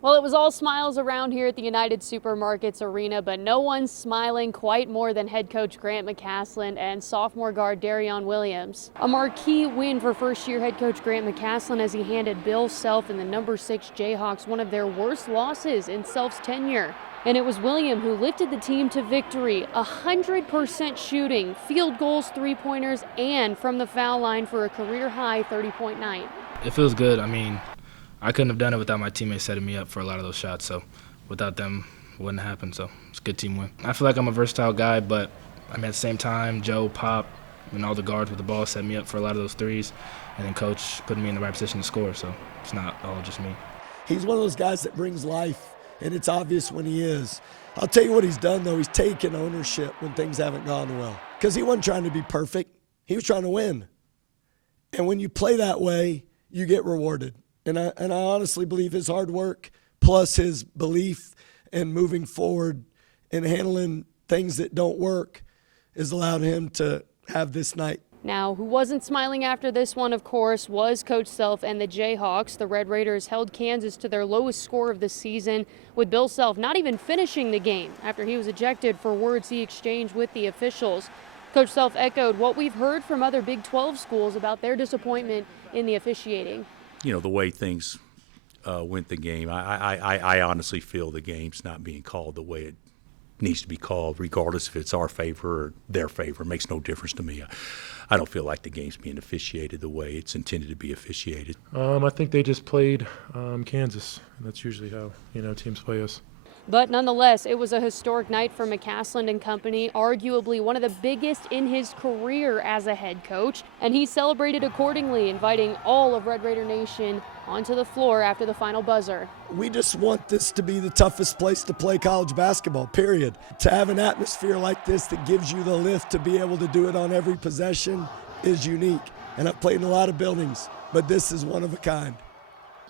Well, it was all smiles around here at the United Supermarkets Arena, but no one's smiling quite more than head coach Grant McCasland and sophomore guard Darion Williams. A marquee win for first-year head coach Grant McCasland as he handed Bill Self and the number 6 Jayhawks one of their worst losses in Self's tenure. And it was William who lifted the team to victory, 100% shooting, field goals, three-pointers, and from the foul line for a career-high 30-point night. It feels good. I mean, I couldn't have done it without my teammates setting me up for a lot of those shots. So without them, it wouldn't have happened. So it's a good team win. I feel like I'm a versatile guy, but I mean, at the same time, Joe, Pop, and all the guards with the ball set me up for a lot of those threes. And then Coach putting me in the right position to score. So it's not all just me. He's one of those guys that brings life, and it's obvious when he is. I'll tell you what he's done, though. He's taken ownership when things haven't gone well. Because he wasn't trying to be perfect. He was trying to win. And when you play that way, you get rewarded. And I honestly believe his hard work plus his belief in moving forward and handling things that don't work has allowed him to have this night. Now, who wasn't smiling after this one, of course, was Coach Self and the Jayhawks. The Red Raiders held Kansas to their lowest score of the season, with Bill Self not even finishing the game after he was ejected for words he exchanged with the officials. Coach Self echoed what we've heard from other Big 12 schools about their disappointment in the officiating. You know, the way things went the game, I honestly feel the game's not being called the way it needs to be called, regardless if it's our favor or their favor. It makes no difference to me. I don't feel like the game's being officiated the way it's intended to be officiated. I think they just played Kansas, and that's usually how, teams play us. But nonetheless, it was a historic night for McCasland and company, arguably one of the biggest in his career as a head coach. And he celebrated accordingly, inviting all of Red Raider Nation onto the floor after the final buzzer. We just want this to be the toughest place to play college basketball, period. To have an atmosphere like this that gives you the lift to be able to do it on every possession is unique. And I've played in a lot of buildings, but this is one of a kind.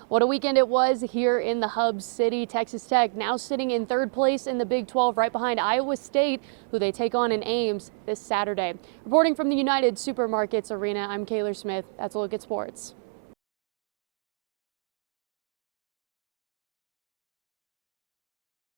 What a weekend it was here in the Hub City. Texas Tech now sitting in third place in the Big 12, right behind Iowa State, who they take on in Ames this Saturday. Reporting from the United Supermarkets Arena, I'm Kayla Smith. That's a look at sports.